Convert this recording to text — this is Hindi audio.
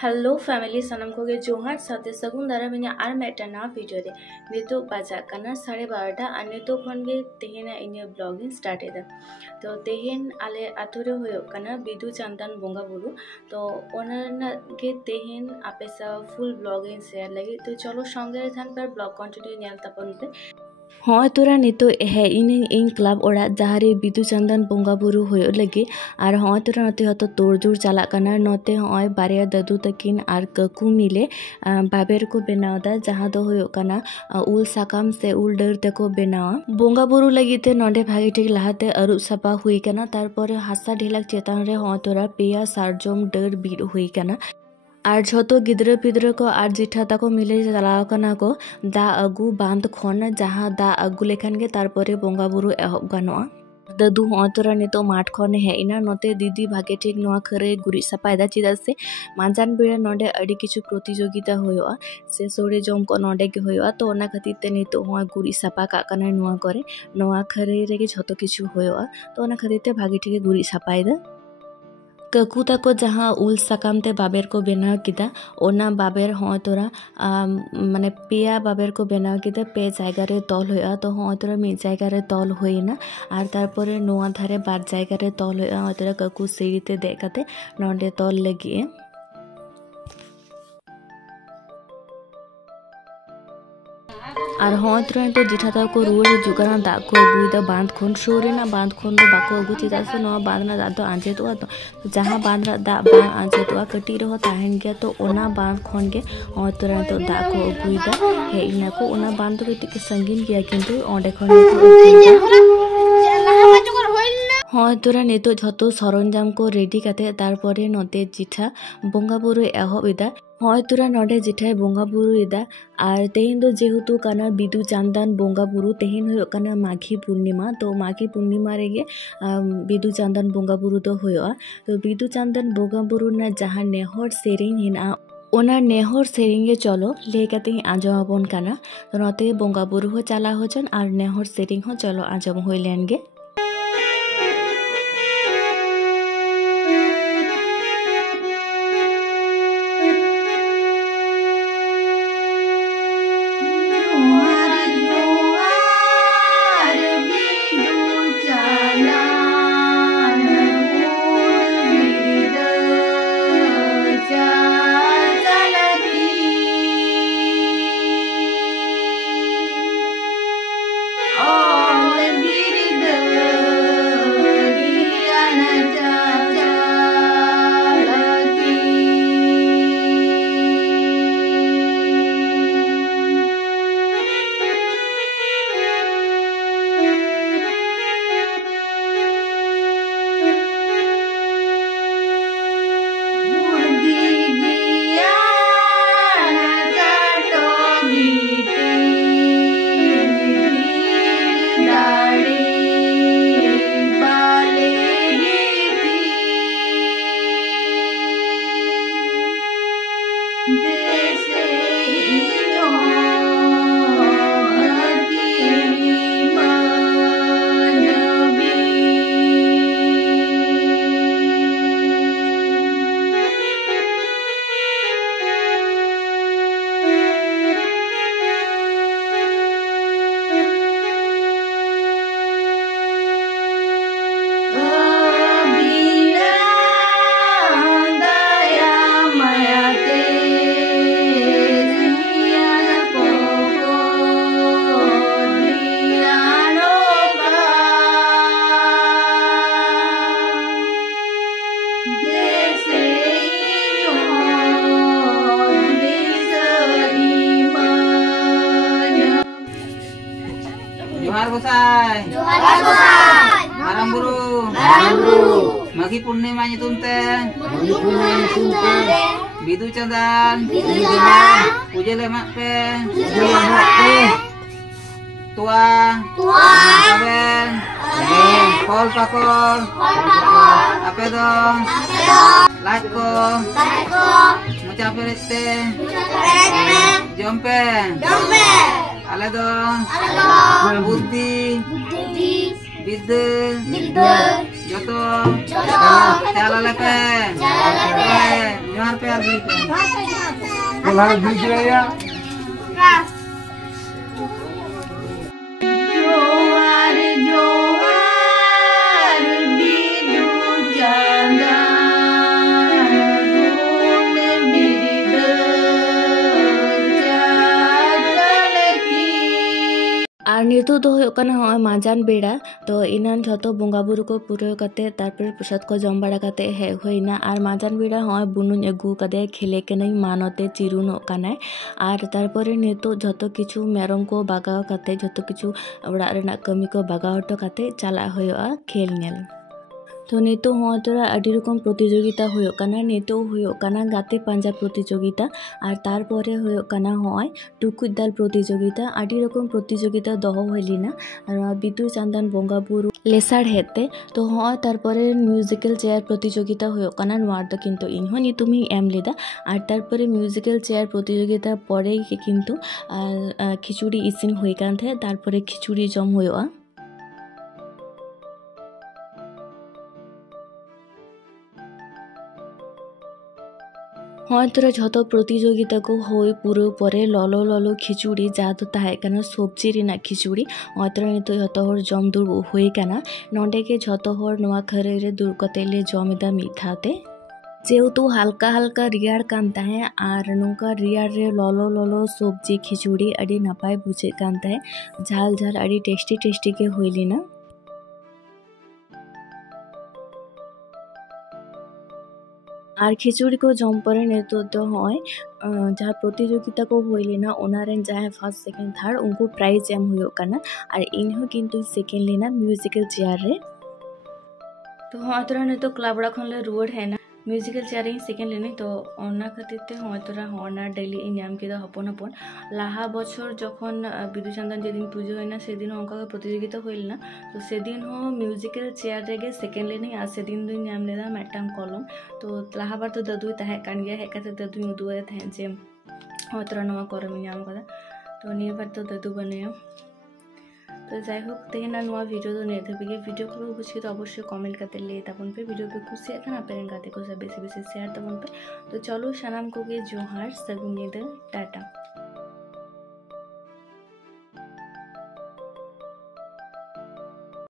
हेलो फैमिली सनम को जोहार साथे सगुन दारा बिना आर मेटा ना वीडियो रे नितो बाजा कना 12:30 और नितो खन गे तेहेना इने ब्लॉगिंग स्टार्ट एदा तो तेहेन आले आतुरे होयो कना बिदु चांदन बोंगा बुरु तो ओना गे तेहेन आपे सा फुल ब्लॉगिंग शेयर लगी तो चलो संगे रे थान पर ब्लॉग कंटिन्यू नेल तपन पे हाँ तोरा नितो हे इन क्लाब ओड़ा जहाँ रे बिदु चांदन बोंगा बुरु होयो लगे और हाँ तोरा नते हतो तोड़जोड़ चला कना नते हाँ बारिया दादू तकिन और ककू मिले बाबेर को बनावदा जहाँ दो होयो कना उल साकाम से उल डर तेको बनावा बोंगा बुरु लगी ते नोडे भागी ठीक लहाते अरुब सपा हुई कना तारपर हासा ढेलाक चेतान रे हाँ तोरा पेया सारजोम डर बीर हुई कना और झोतो गिद्र पिद्र को और जिठा तको मिले चलाव कना को दा अगु बांध खन जहाँ दा अगु लेखान गे तारपरे बोंगा बुरु एहब गानोआ दादू हाँ तोरा नितो माठ खन हेना नोते दीदी भागे ठीक नोआ खरे गुरी सपायदा चिदा से मांजान बेड़ा नोडे अड़ी किछु प्रतियोगिता होयोआ से सोड़े जम को नोडे के होयोआ तो ओना खातिर ते नितो हाँ गुरी सपा का कना नोआ करे नोआ खरे रे झोतो किछु होयोआ तो ओना खातिर ते भागे ठीक गुरी सपायदा ककू तको जहाँ उल साकाम ते बाबेर को बनाव किदा ओना बाबेर हाँ तोरा माने पेया बाबेर को बनाव किदा पे जायगा रे तल होया तो हाँ तोरा मिद जायगा रे तल होइना और तारपरे नोआ धारे बार जायगा रे तल होया हाँ तोरा ककू सीढ़ी ते दे काते नोंडे तल लगी और हाँ तोरा तो जिठा ता को रुए जुगाना दाग को अगुदा बांध खन शोरेना बांध खन दो बाको अगु चिदा से नोआ बांधना दाग तो आंजेतोआ तो जहाँ बांधना दाग बांध आंजेतोआ कटी रहो ताहेन गया तो ओना बांध खन गे हाँ तोरा तो दाग को अगुदा हे इना को ओना बांध तो के संगीन गया किंतु ओंडे खन हाँ तोरा नितो झतो सरंजाम को रेडी काते तारपरे नोते जिठा बोंगा बुरु एहबिदा हाँ तोरा नोडे जिठाय बोंगा बुरु इदा और तेहेन दो जेहेतु कना बिदु चांदन बोंगा बुरु तेहेन होयो कना माघी पूर्णिमा तो माघी पूर्णिमा रेगे बिदु चांदन बोंगा बुरु दो होयोआ तो बिदु चांदन बोंगा बुरु ना जहाँ नेहर सेरिंग हिना ओना नेहर सेरिंगे चलो ले काते आंजम आबोन कना तो नोते बोंगा बुरु हो चला होचन और नेहर सेरिंग हो चलो आंजम होय लेनगे जोहार गोसाई माराम बुरु Maghi Purnima nyutum teh bidu candan puja lemak pe tua kaben kol pakol apa dong like ko mucap perete jompe ale dong budi bidde Joto. Chala lepe. Johar pe abdi pe. Kalau beli ya. और नितु तो माजान बेड़ा तो इनान जो बंगा बुरु को पूरा करते तारपर प्रसाद को जम बड़ा करते हे होइना और माजान बेड़ा बुनुन अगू कदे खेले के नहीं मानते चिरुनो काना और तारपर नितु जो किछु मेरम को बागाव करते जो किछु ओड़ा रेना कमी को बागाव हटो करते चला होयोआ खेल नेल तो नितो तोरा अड़ी रकम प्रतियोगिता होयो काना नितो होयो काना गाते पांजा प्रतियोगिता और तारपरे होयो काना होय टुकुज दाल प्रतियोगिता अड़ी रकम प्रतियोगिता दोहो होलिना और बिदु चांदन बंगा बुरु लेसार हेते तो होय तारपरे म्यूजिकल चेयर प्रतियोगिता होयो काना नोआ दो किन्तु इनहो नितुमी एम लेदा और तारपरे म्यूजिकल चेयर प्रतियोगिता परे किन्तु खिचुड़ी इसिन होय कान थे तारपरे खिचुड़ी जम होयोआ हाँ तोरा जो प्रतियोगिता को हो पूरा परे ललो ललो खिचुड़ी जहाँ तो ताहेकाना सब्जी रेना खिचुड़ी हाँ तोरा नितो जो हर जम दूर होई काना नोंडे के जो हर नोआ खरे रे दूर कतेले जमेदा मिठाते जेहेतु हल्का हल्का रियार कान ताहे और नोंका रियार रे ललो ललो सब्जी खिचुड़ी अड़ी नापाय बुझे कान ताहे झाल झाल अड़ी टेस्टी टेस्टी के होइलिना और खिचुड़ी को जम परे नितो तो होय जहाँ प्रतियोगिता को होइलेना ओनारेन जहाँ फर्स्ट सेकेंड थर्ड उनको प्राइज एम होयो काना और इनहो किन्तु सेकेंड लेना म्यूजिकल चेयर रे तो हाँ तोरा नितो क्लाबड़ा खनले रुआड़ है ना म्यूजिकल चेयर ही सेकेंड लेनी तो ओना खातिर ते हाँ तोरा होना डेली इनाम के हपन हपन लाहा बछर जखन बिदु चांदन जेदिन पुजो होना सेदिन उनका प्रतियोगिता होइलना तो सेदिन हो म्यूजिकल चेयर रेगे सेकेंड लेनी और सेदिन दो नाम लेदा मैटाम कलम तो लाहा बार तो ददुई ताहे कान गया हेकाते ददुई उदुए थाहे जे हाँ तोरा नवा करम नाम कदा तो निया बार तो ददु बने तो যাই হোক তেহেনা নোয়া ভিডিও তো নিয়ে থাকবে ভিডিও को बुझे तो अवश्य कमेंट करते ले तपन पे वीडियो पे खुशी है ना पेरेंट गाते को सब बेसी बेसी शेयर तपन पे तो चलो सनाम को जोहार सगुन टाटा।